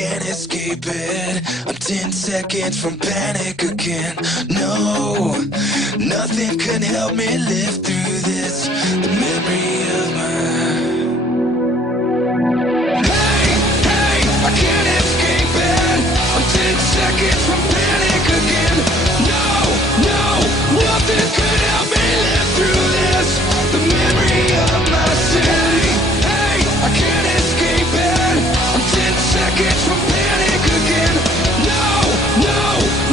can't escape it. I'm 10 seconds from panic again. No, nothing can help me live through this. The memory of my... Hey, I can't escape it. I'm 10 seconds from panic again. No, nothing could help me live through this. The memory of my city. Hey, I can't escape it. I'm 10 seconds from panic again. No,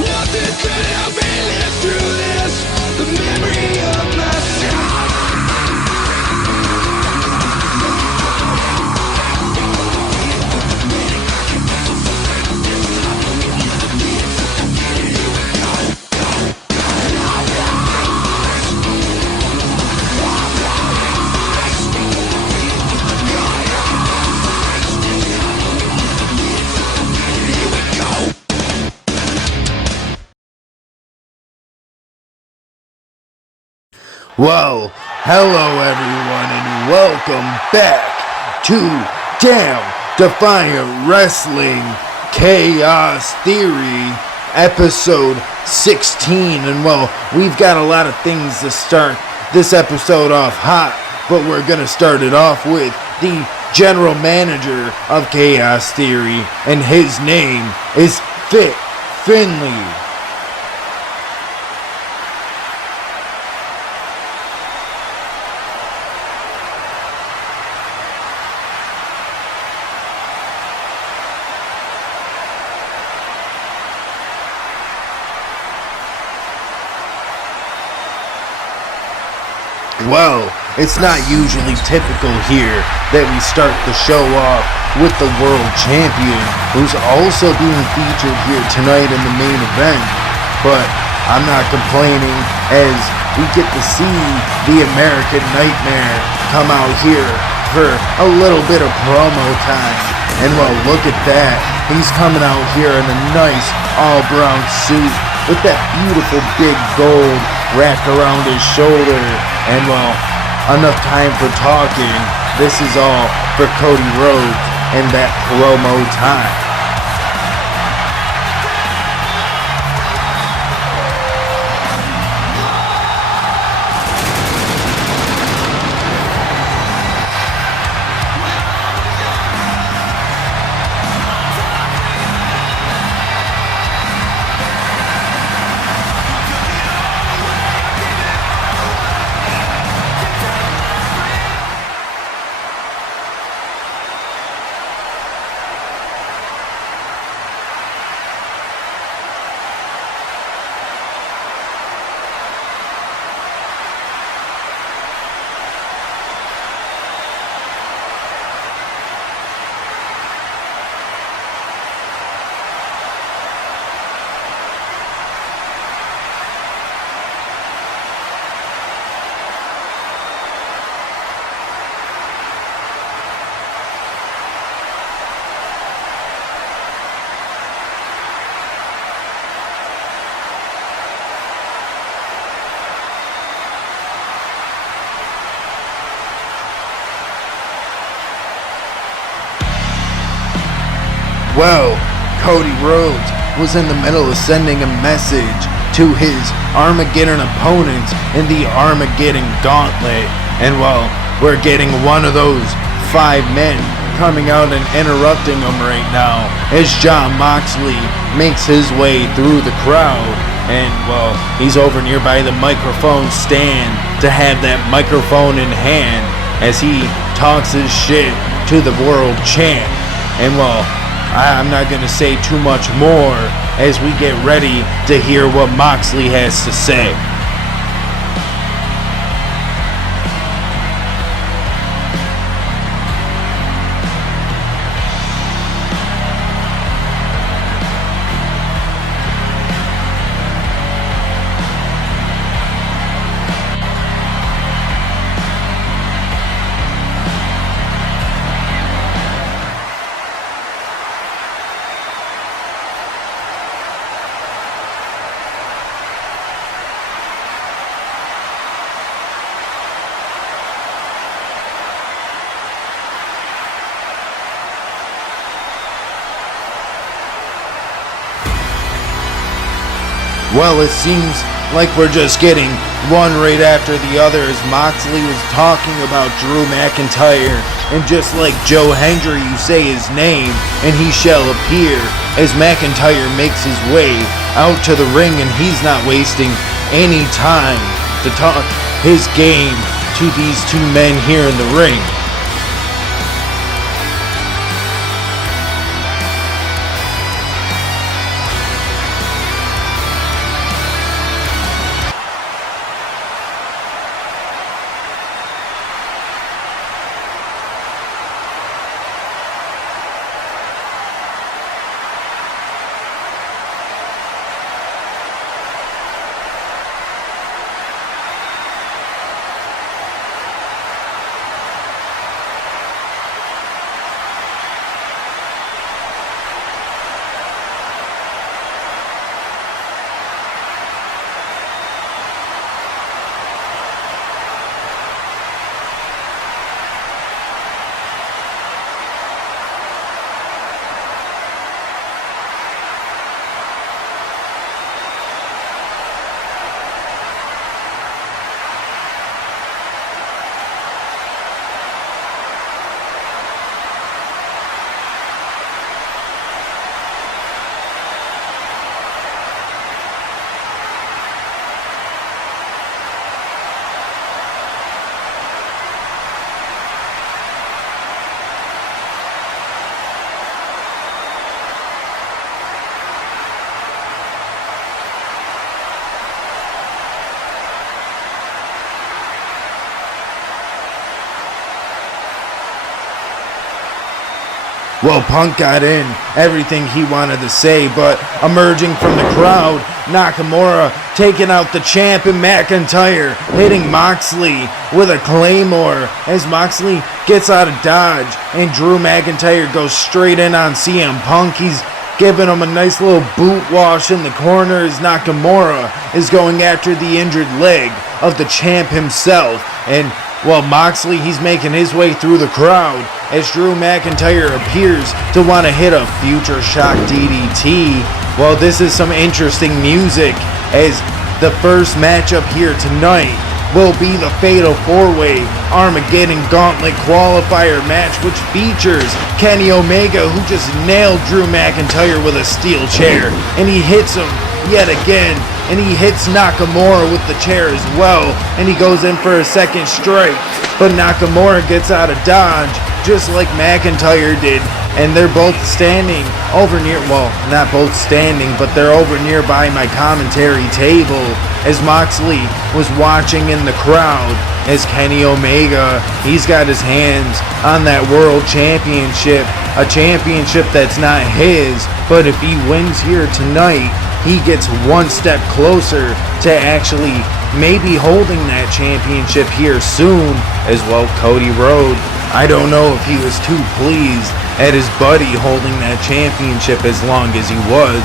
nothing could help me live through this. The memory of my city. Well, hello everyone and welcome back to Damn Defiant Wrestling Chaos Theory episode 16. And well, we've got a lot of things to start this episode off hot, but we're gonna start it off with the general manager of Chaos Theory, and his name is Fit Finley. Well, it's not usually typical here that we start the show off with the world champion, who's also being featured here tonight in the main event, but I'm not complaining as we get to see the American Nightmare come out here for a little bit of promo time. And well, look at that. He's coming out here in a nice all-brown suit with that beautiful big gold wrapped around his shoulder. And well, enough time for talking. This is all for Cody Rhodes and that promo time. Well, Cody Rhodes was in the middle of sending a message to his Armageddon opponents in the Armageddon Gauntlet. And well, we're getting one of those 5 men coming out and interrupting him right now as Jon Moxley makes his way through the crowd. And well, he's over nearby the microphone stand to have that microphone in hand as he talks his shit to the world champ. And well, I'm not going to say too much more as we get ready to hear what Moxley has to say. Well, it seems like we're just getting one right after the other as Moxley was talking about Drew McIntyre, and just like Joe Hendry, you say his name and he shall appear, as McIntyre makes his way out to the ring, and he's not wasting any time to talk his game to these two men here in the ring. Well, Punk got in everything he wanted to say, but emerging from the crowd, Nakamura taking out the champ and McIntyre, hitting Moxley with a Claymore as Moxley gets out of dodge, and Drew McIntyre goes straight in on CM Punk. He's giving him a nice little boot wash in the corner as Nakamura is going after the injured leg of the champ himself, and well, Moxley, he's making his way through the crowd as Drew McIntyre appears to want to hit a future shock DDT. Well, this is some interesting music as the first matchup here tonight will be the Fatal 4-Way Armageddon Gauntlet Qualifier match, which features Kenny Omega, who just nailed Drew McIntyre with a steel chair, and he hits him yet again, and he hits Nakamura with the chair as well, and he goes in for a second strike, but Nakamura gets out of dodge just like McIntyre did, and they're both standing over near, well, not both standing, but they're over nearby my commentary table as Moxley was watching in the crowd as Kenny Omega, he's got his hands on that world championship, a championship that's not his, but if he wins here tonight, he gets one step closer to actually maybe holding that championship here soon, as well Cody Rhodes. I don't know if he was too pleased at his buddy holding that championship as long as he was.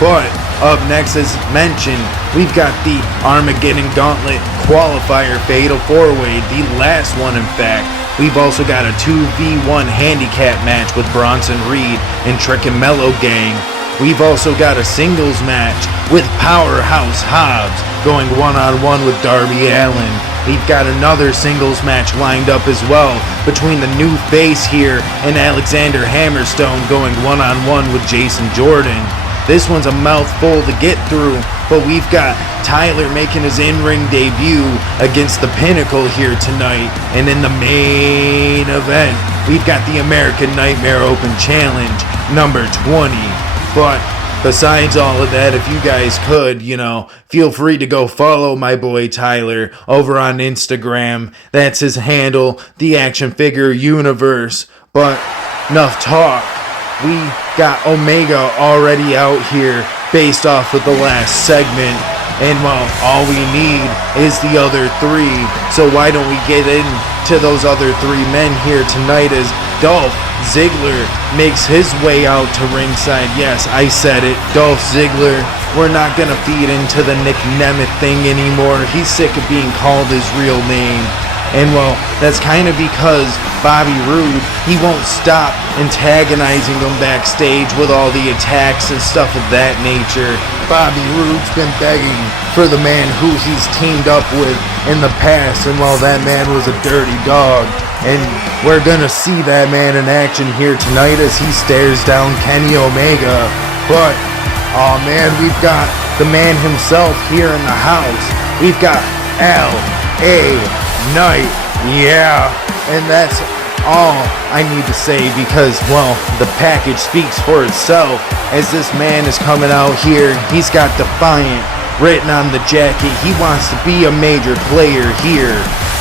But up next, as mentioned, we've got the Armageddon Gauntlet Qualifier Fatal 4-Way, the last one in fact. We've also got a 2v1 handicap match with Bronson Reed and Trick and Mellow Gang. We've also got a singles match with Powerhouse Hobbs going one-on-one with Darby Allin. We've got another singles match lined up as well between the new face here and Alexander Hammerstone going one-on-one with Jason Jordan. This one's a mouthful to get through, but we've got Tyler making his in-ring debut against the Pinnacle here tonight. And in the main event, we've got the American Nightmare Open Challenge number 20. But besides all of that, if you guys could, feel free to go follow my boy Tyler over on Instagram. That's his handle, The Action Figure Universe. But enough talk. We got Omega already out here based off of the last segment. And well, all we need is the other three. So why don't we get into those other three men here tonight as Dolph Ziggler makes his way out to ringside. Yes, I said it. Dolph Ziggler. We're not going to feed into the Nick Nemeth thing anymore. He's sick of being called his real name. And well, that's kind of because Bobby Roode, he won't stop antagonizing him backstage with all the attacks and stuff of that nature. Bobby Roode's been begging for the man who he's teamed up with in the past, and well, that man was a dirty dog. And we're gonna see that man in action here tonight as he stares down Kenny Omega. But, oh man, we've got the man himself here in the house. We've got L.A. Knight. Yeah, and that's all I need to say because, well, the package speaks for itself as this man is coming out here. He's got Defiant written on the jacket. He wants to be a major player here.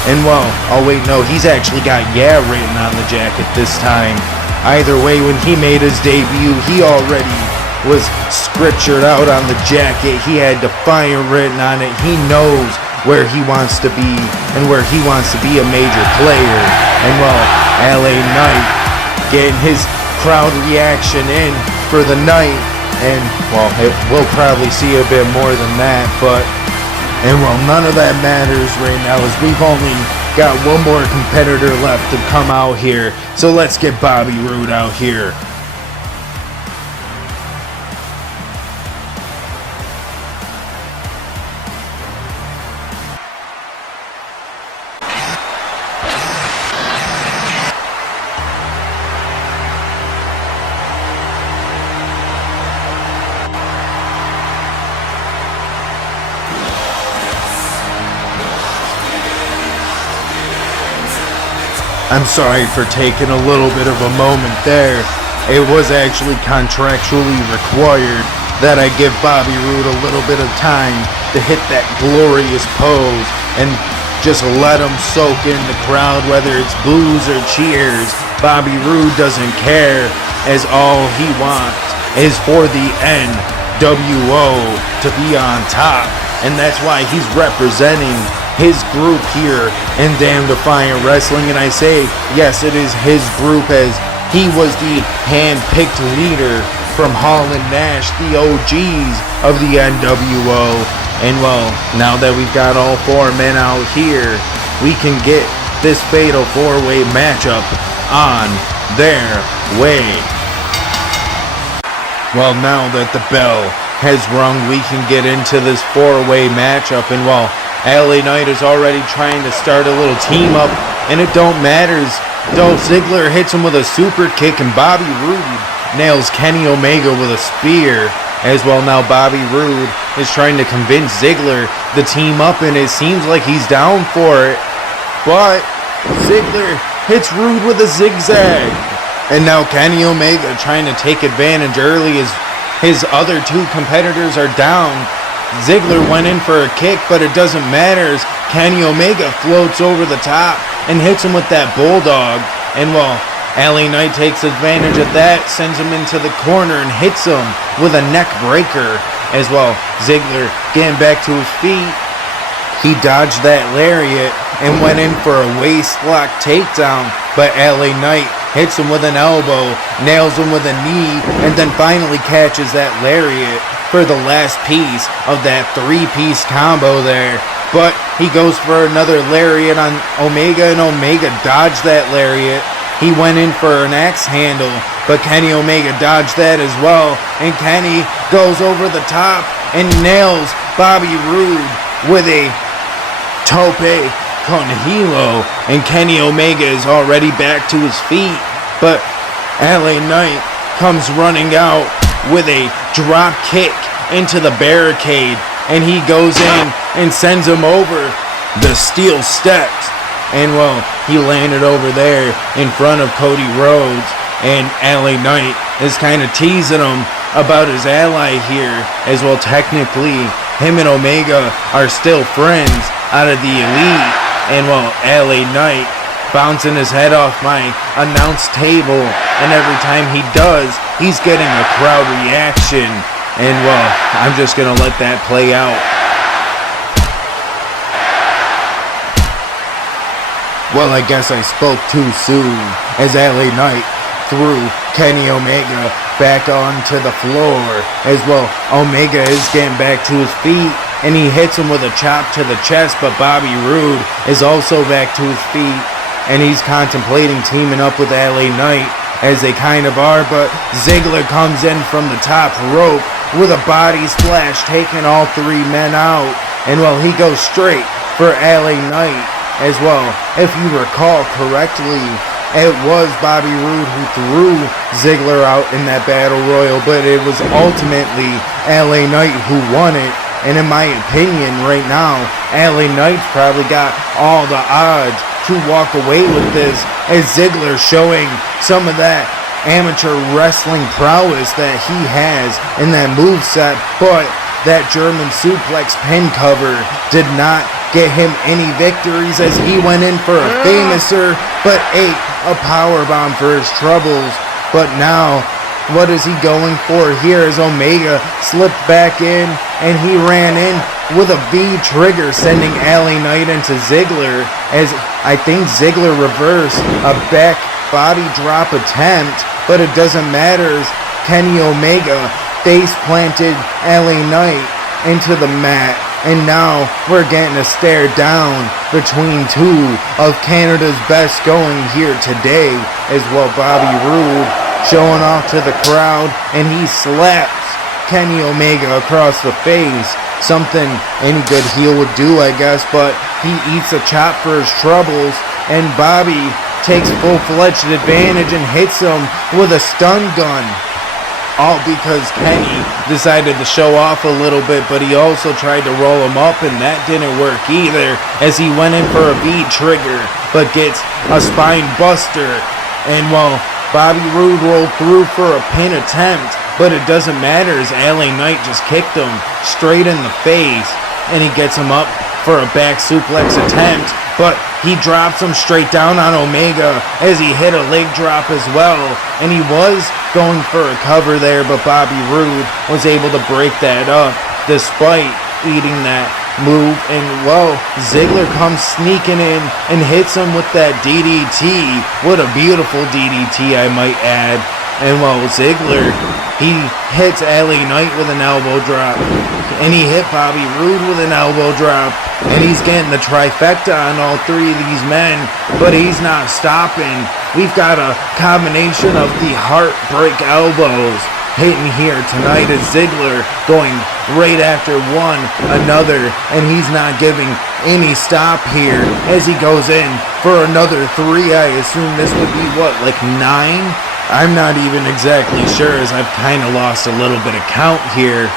And well, oh wait, no, he's actually got Yeah written on the jacket this time. Either way, when he made his debut, he already was scriptured out on the jacket. He had Defiant written on it. He knows where he wants to be and where he wants to be a major player. And well, LA Knight getting his crowd reaction in for the night. And well, we'll probably see a bit more than that, but and well, none of that matters right now as we've only got one more competitor left to come out here. So let's get Bobby Roode out here. I'm sorry for taking a little bit of a moment there. It was actually contractually required that I give Bobby Roode a little bit of time to hit that glorious pose and just let him soak in the crowd, whether it's boos or cheers. Bobby Roode doesn't care, as all he wants is for the NWO to be on top, and that's why he's representing his group here in Damn Defiant Wrestling. And I say, yes, it is his group as he was the hand-picked leader from Hall and Nash, the OGs of the NWO. And well, now that we've got all four men out here, we can get this fatal four-way matchup on their way. Well, now that the bell has rung, we can get into this four-way matchup. And well, LA Knight is already trying to start a little team up, and it don't matters. Dolph Ziggler hits him with a super kick, and Bobby Roode nails Kenny Omega with a spear. As well, now Bobby Roode is trying to convince Ziggler to team up, and it seems like he's down for it. But Ziggler hits Roode with a zigzag. And now Kenny Omega trying to take advantage early as his other two competitors are down. Ziggler went in for a kick, but it doesn't matter as Kenny Omega floats over the top and hits him with that bulldog. And well, LA Knight takes advantage of that, sends him into the corner and hits him with a neck breaker. As well, Ziggler getting back to his feet. He dodged that lariat and went in for a waist lock takedown, but LA Knight hits him with an elbow, nails him with a knee, and then finally catches that lariat for the last piece of that three-piece combo there. But he goes for another lariat on Omega, and Omega dodged that lariat. He went in for an axe handle, but Kenny Omega dodged that as well. And Kenny goes over the top and nails Bobby Roode with a tope con hilo. And Kenny Omega is already back to his feet, but LA Knight comes running out with a drop kick into the barricade, and he goes in and sends him over the steel steps. And well, he landed over there in front of Cody Rhodes, and LA Knight is kind of teasing him about his ally here, as well. Technically, him and Omega are still friends out of the Elite. And well, LA Knight bouncing his head off my announce table, and every time he does, he's getting a crowd reaction. And well, I'm just gonna let that play out. Well, I guess I spoke too soon as LA Knight threw Kenny Omega back onto the floor. As well, Omega is getting back to his feet, and he hits him with a chop to the chest, but Bobby Roode is also back to his feet, and he's contemplating teaming up with LA Knight, as they kind of are, but Ziggler comes in from the top rope with a body splash, taking all three men out, and well, he goes straight for LA Knight as well. If you recall correctly, it was Bobby Roode who threw Ziggler out in that battle royal, but it was ultimately LA Knight who won it. And in my opinion right now, LA Knight's probably got all the odds to walk away with this, as Ziggler showing some of that amateur wrestling prowess that he has in that moveset, but that German suplex pin cover did not get him any victories, as he went in for a famouser but ate a powerbomb for his troubles. But now, what is he going for here, as Omega slipped back in and he ran in with a V trigger, sending LA Knight into Ziggler, as I think Ziggler reversed a back body drop attempt, but it doesn't matter, as Kenny Omega face planted LA Knight into the mat. And now we're getting a stare down between two of Canada's best going here today, as well. Bobby Roode showing off to the crowd, and he slaps Kenny Omega across the face, something any good heel would do, I guess, but he eats a chop for his troubles, and Bobby takes full-fledged advantage and hits him with a stun gun. All because Kenny decided to show off a little bit, but he also tried to roll him up, and that didn't work either, as he went in for a V trigger, but gets a spine buster. And well, Bobby Roode rolled through for a pin attempt, but it doesn't matter, as LA Knight just kicked him straight in the face, and he gets him up for a back suplex attempt, but he drops him straight down on Omega, as he hit a leg drop as well, and he was going for a cover there, but Bobby Roode was able to break that up despite eating that move. And well, Ziggler comes sneaking in and hits him with that DDT. What a beautiful DDT, I might add. And well, Ziggler, he hits LA Knight with an elbow drop, and he hit Bobby Roode with an elbow drop, and he's getting the trifecta on all three of these men, but he's not stopping. We've got a combination of the heartbreak elbows hitting here tonight, as Ziggler going right after one another, and he's not giving any stop here as he goes in for another three. I assume this would be what, like 9? I'm not even exactly sure, as I've kind of lost a little bit of count here,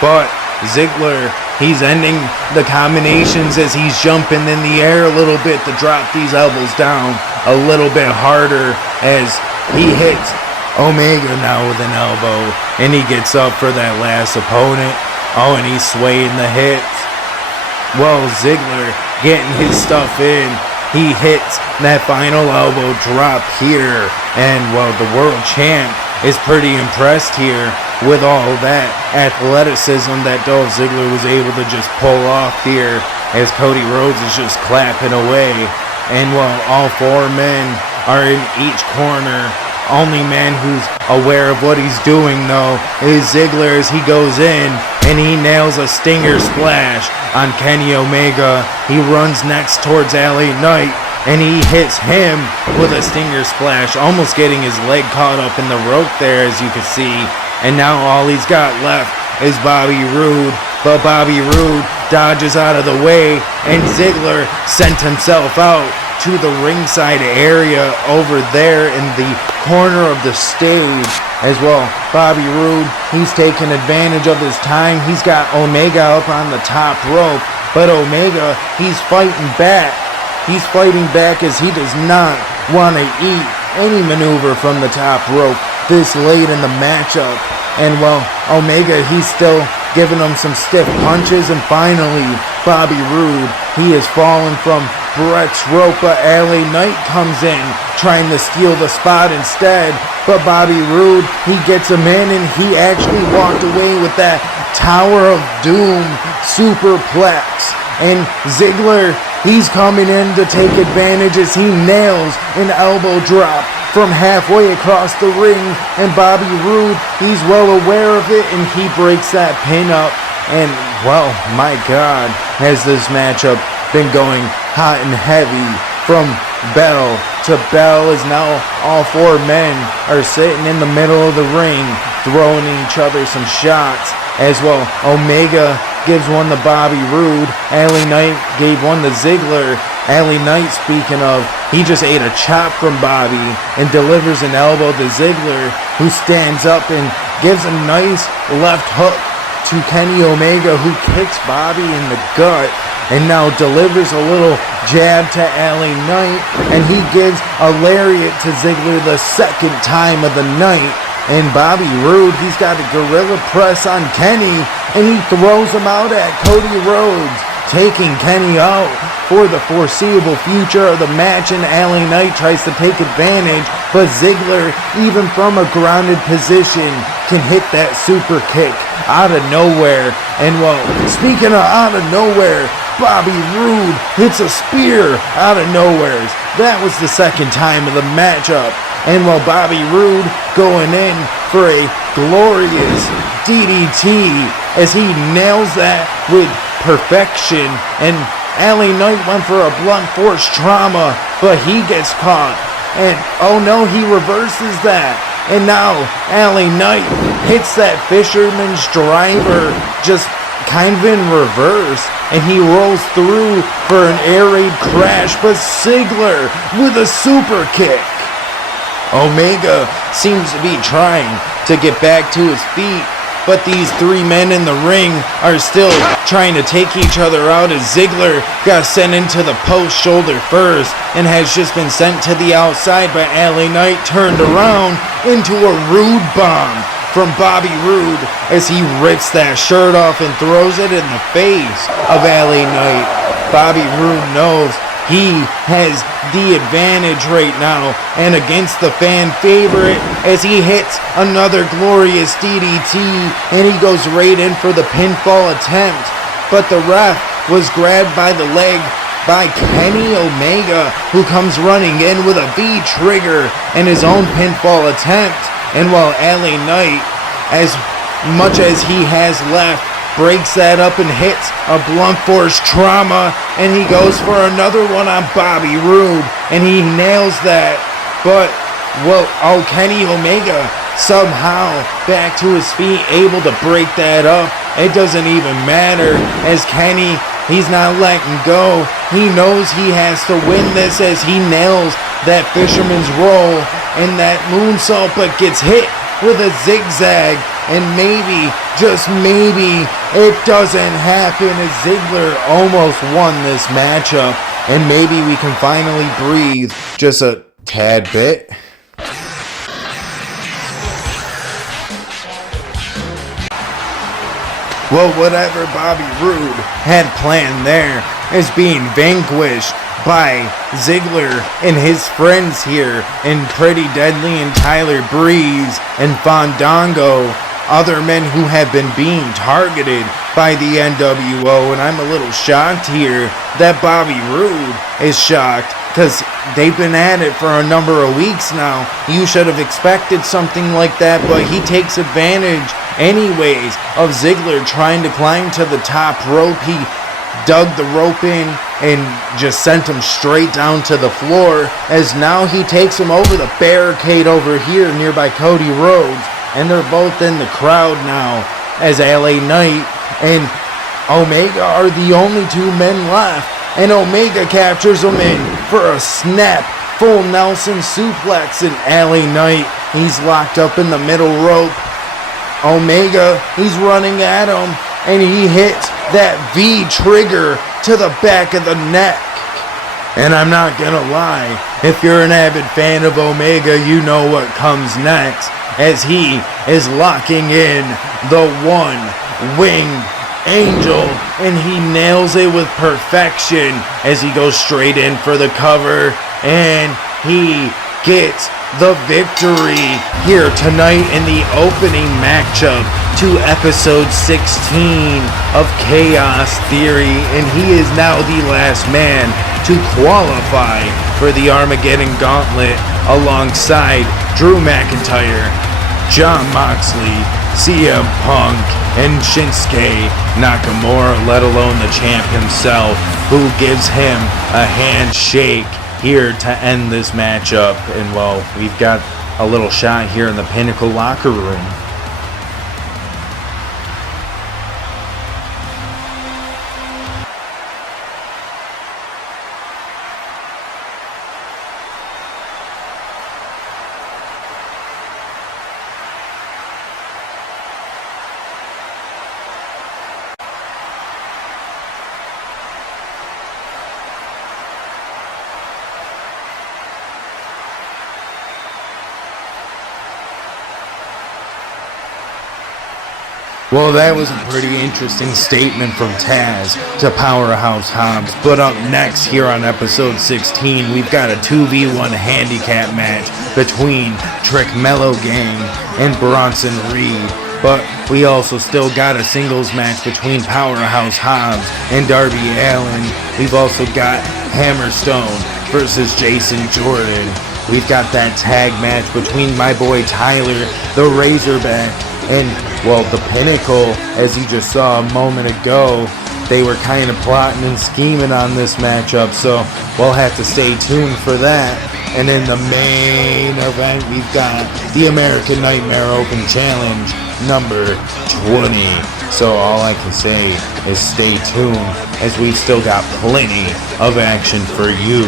but Ziggler, he's ending the combinations as he's jumping in the air a little bit to drop these elbows down a little bit harder, as he hits Omega now with an elbow, and he gets up for that last opponent. Oh, and he's swaying the hits. Well, Ziggler getting his stuff in. He hits that final elbow drop here, and well, the world champ is pretty impressed here with all that athleticism that Dolph Ziggler was able to just pull off here, as Cody Rhodes is just clapping away. And well, all four men are in each corner. Only man who's aware of what he's doing, though, is Ziggler, as he goes in and he nails a stinger splash on Kenny Omega. He runs next towards LA Knight, and he hits him with a stinger splash, almost getting his leg caught up in the rope there, as you can see. And now all he's got left is Bobby Roode, but Bobby Roode dodges out of the way, and Ziggler sent himself out to the ringside area over there in the corner of the stage as well. Bobby Roode, he's taking advantage of his time. He's got Omega up on the top rope, but Omega, he's fighting back. He's fighting back, as he does not want to eat any maneuver from the top rope this late in the matchup. And well, Omega, he's still giving him some stiff punches, and finally, Bobby Roode, he is fallen from Brett's rope, but LA Knight comes in, trying to steal the spot instead, but Bobby Roode, he gets him in, and he actually walked away with that Tower of Doom superplex. And Ziggler, he's coming in to take advantage as he nails an elbow drop from halfway across the ring, and Bobby Roode, he's well aware of it, and he breaks that pin up And, well, my God, has this matchup been going hot and heavy from bell to bell, as now all four men are sitting in the middle of the ring throwing each other some shots. As well, Omega gives one to Bobby Roode. LA Knight gave one to Ziggler. LA Knight, speaking of, he just ate a chop from Bobby and delivers an elbow to Ziggler, who stands up and gives a nice left hook to Kenny Omega, who kicks Bobby in the gut and now delivers a little jab to LA Knight, and he gives a lariat to Ziggler the second time of the night. And Bobby Roode, he's got a gorilla press on Kenny, and he throws him out at Cody Rhodes, taking Kenny out for the foreseeable future of the match. And LA Knight tries to take advantage, but Ziggler, even from a grounded position, can hit that super kick out of nowhere. And well, speaking of out of nowhere, Bobby Roode hits a spear out of nowhere. That was the second time of the matchup. And while Bobby Roode going in for a glorious DDT as he nails that with perfection. And LA Knight went for a blunt force trauma, but he gets caught. And oh no, he reverses that. And now LA Knight hits that fisherman's driver just kind of in reverse, and he rolls through for an air raid crash, but Ziggler with a super kick. Omega seems to be trying to get back to his feet, but these three men in the ring are still trying to take each other out, as Ziggler got sent into the post shoulder first and has just been sent to the outside, but LA Knight turned around into a Roode bomb from Bobby Roode as he rips that shirt off and throws it in the face of LA Knight. Bobby Roode knows he has the advantage right now and against the fan favorite, as he hits another glorious DDT and he goes right in for the pinfall attempt, but the ref was grabbed by the leg by Kenny Omega, who comes running in with a V trigger and his own pinfall attempt. And while LA Knight, as much as he has left, breaks that up and hits a blunt force trauma, and he goes for another one on Bobby Roode, and he nails that. But, well, Kenny Omega somehow back to his feet, able to break that up. It doesn't even matter, as Kenny, he's not letting go. He knows he has to win this, as he nails that fisherman's roll and that moonsault, but gets hit with a zigzag, and maybe, just maybe, it doesn't happen, as Ziggler almost won this matchup, and maybe we can finally breathe just a tad bit. Well, whatever Bobby Roode had planned there is being vanquished by Ziggler and his friends here in Pretty Deadly and Tyler Breeze and Fandango, other men who have been being targeted by the NWO. And I'm a little shocked here that Bobby Roode is shocked, because they've been at it for a number of weeks now. You should have expected something like that, but he takes advantage anyways of Ziggler trying to climb to the top rope. He dug the rope in and just sent him straight down to the floor, as now he takes him over the barricade over here nearby Cody Rhodes, and they're both in the crowd now, as LA Knight and Omega are the only two men left, and Omega captures him in for a snap full Nelson suplex, and LA Knight, he's locked up in the middle rope. Omega, he's running at him, and he hits that V trigger to the back of the neck. And I'm not gonna lie, if you're an avid fan of Omega, you know what comes next, as he is locking in the one-winged angel, and he nails it with perfection as he goes straight in for the cover, and he gets the victory here tonight in the opening matchup to episode 16 of Chaos Theory, and he is now the last man to qualify for the Armageddon Gauntlet alongside Drew McIntyre, Jon Moxley, CM Punk, and Shinsuke Nakamura, let alone the champ himself, who gives him a handshake here to end this matchup. And well, we've got a little shot here in the Pinnacle locker room. Well, that was a pretty interesting statement from Taz to Powerhouse Hobbs. But up next here on episode 16, we've got a 2v1 handicap match between Trick Mello Gang and Bronson Reed. But we also still got a singles match between Powerhouse Hobbs and Darby Allin. We've also got Hammerstone versus Jason Jordan. We've got that tag match between my boy Tyler, the Razorback, and, well, the Pinnacle. As you just saw a moment ago, they were kind of plotting and scheming on this matchup, so we'll have to stay tuned for that. And in the main event, we've got the American Nightmare Open Challenge number 20. So all I can say is stay tuned, as we've still got plenty of action for you.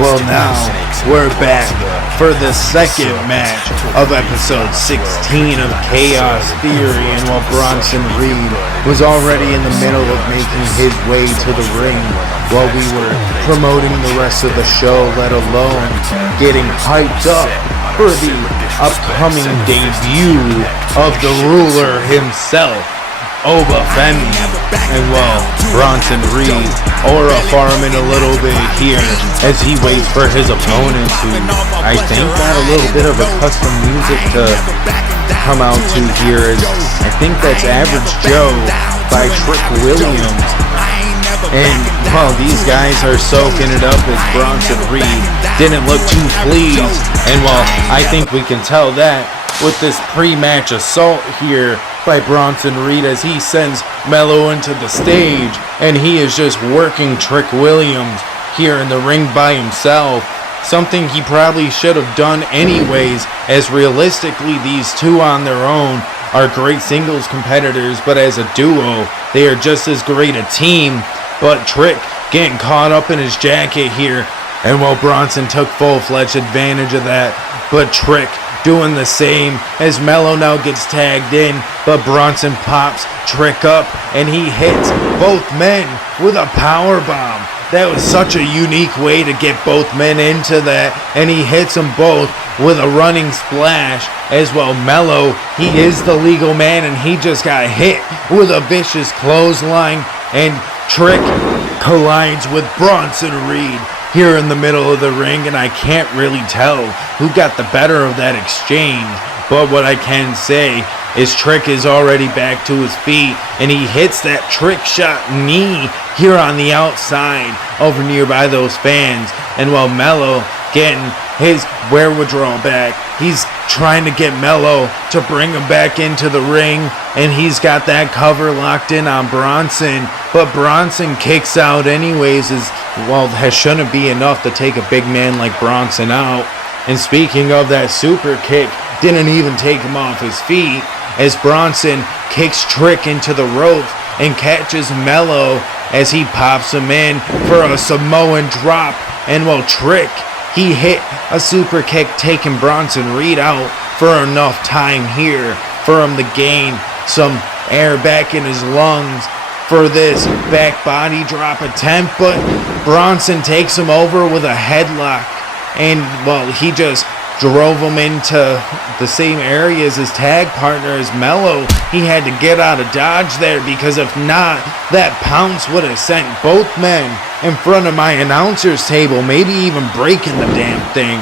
Well, now we're back for the second match of episode 16 of Chaos Theory. And while Bronson Reed was already in the middle of making his way to the ring while we were promoting the rest of the show, let alone getting hyped up for the upcoming debut of the ruler himself, Oba Femi. And well, Bronson Reed aura farming a little bit here as he waits for his opponent, who I think got a little bit of a custom music to come out to here. I think that's Average Joe by Trick Williams. And well, these guys are soaking it up as Bronson Reed didn't look too pleased. And well, I think we can tell that with this pre-match assault here by Bronson Reed, as he sends Mello into the stage and he is just working Trick Williams here in the ring by himself. Something he probably should have done anyways, as realistically these two on their own are great singles competitors, but as a duo they are just as great a team. But Trick getting caught up in his jacket here, and while Bronson took full-fledged advantage of that, but Trick doing the same as Mello now gets tagged in, but Bronson pops Trick up and he hits both men with a power bomb. That was such a unique way to get both men into that, and he hits them both with a running splash. As well, Mello, he is the legal man, and he just got hit with a vicious clothesline, and Trick collides with Bronson Reed here in the middle of the ring, and I can't really tell who got the better of that exchange. But what I can say is Trick is already back to his feet, and he hits that trick shot knee here on the outside over nearby those fans. And while Mello getting his wherewithal back, he's trying to get Mello to bring him back into the ring, and he's got that cover locked in on Bronson, but Bronson kicks out anyways, as well, that shouldn't be enough to take a big man like Bronson out. And speaking of that super kick, didn't even take him off his feet, as Bronson kicks Trick into the ropes and catches Mello as he pops him in for a Samoan drop. And while Trick, he hit a super kick, taking Bronson Reed out for enough time here for him to gain some air back in his lungs for this back body drop attempt, but Bronson takes him over with a headlock, and well, he just drove him into the same area as his tag partner, as Mello. He had to get out of dodge there, because if not, that pounce would have sent both men in front of my announcer's table, maybe even breaking the damn thing.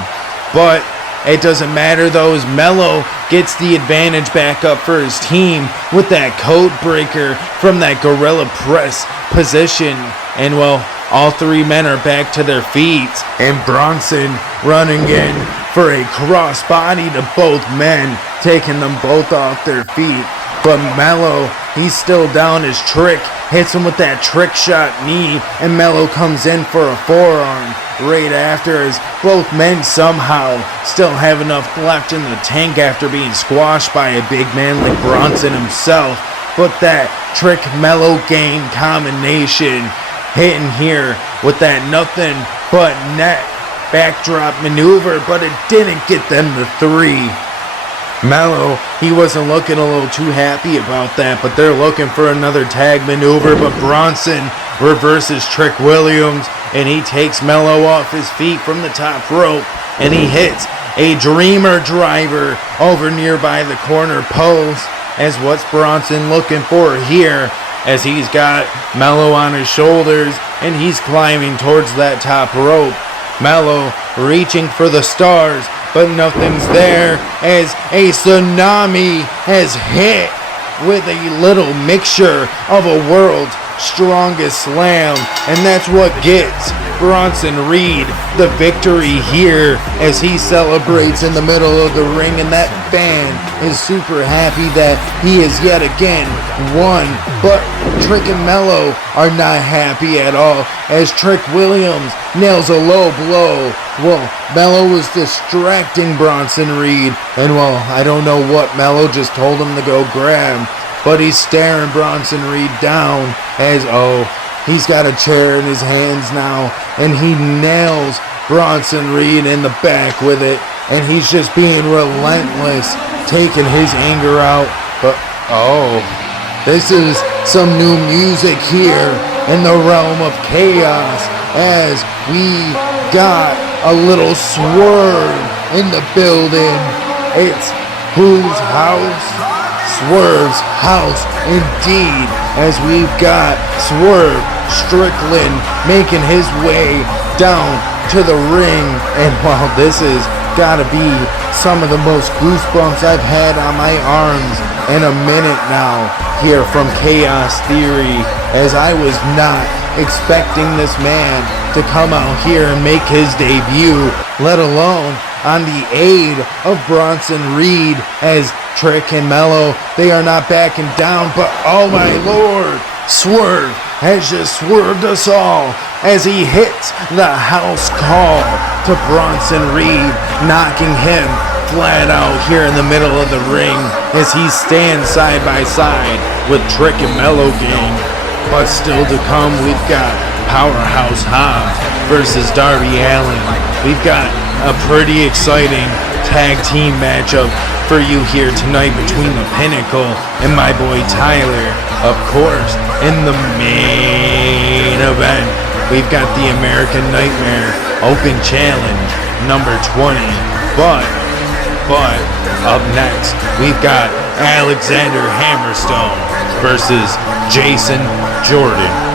But it doesn't matter though, as Mello gets the advantage back up for his team with that code breaker from that gorilla press position. And well, all three men are back to their feet, and Bronson running in for a crossbody to both men, taking them both off their feet. But Mello, he's still down. His Trick hits him with that trick shot knee, and Mello comes in for a forearm right after, as both men somehow still have enough left in the tank after being squashed by a big man like Bronson himself. But that Trick Mello game combination hitting here with that nothing but net backdrop maneuver, but it didn't get them the three. Mello, he wasn't looking a little too happy about that, but they're looking for another tag maneuver, but Bronson reverses Trick Williams, and he takes Mello off his feet from the top rope, and he hits a Dreamer driver over nearby the corner post. As what's Bronson looking for here, as he's got Mello on his shoulders, and he's climbing towards that top rope. Mello reaching for the stars, but nothing's there, as a tsunami has hit with a little mixture of a world's strongest slam, and that's what gets Bronson Reed the victory here, as he celebrates in the middle of the ring, and that fan is super happy that he has yet again won. But Trick and Mello are not happy at all, as Trick Williams nails a low blow. Well, Mello was distracting Bronson Reed, and well, I don't know what Mello just told him to go grab, but he's staring Bronson Reed down, as he's got a chair in his hands now, and he nails Bronson Reed in the back with it, and he's just being relentless, taking his anger out. But this is some new music here in the realm of chaos, as we got a little swerve in the building. It's whose house? Swerve's house indeed, as we've got Swerve Strickland making his way down to the ring. And wow, this has gotta be some of the most goosebumps I've had on my arms in a minute now here from Chaos Theory, as I was not expecting this man to come out here and make his debut, let alone on the aid of Bronson Reed, as Trick and Mello, they are not backing down. But oh my lord, Swerve has just swerved us all, as he hits the house call to Bronson Reed, knocking him flat out here in the middle of the ring, as he stands side by side with Trick and Mello gang. But still to come, we've got Powerhouse Hobbs versus Darby Allin. We've got a pretty exciting tag team matchup for you here tonight between the Pinnacle and my boy Tyler. Of course, in the main event, we've got the American Nightmare Open Challenge number 20. But up next, we've got Alexander Hammerstone versus Jason Jordan.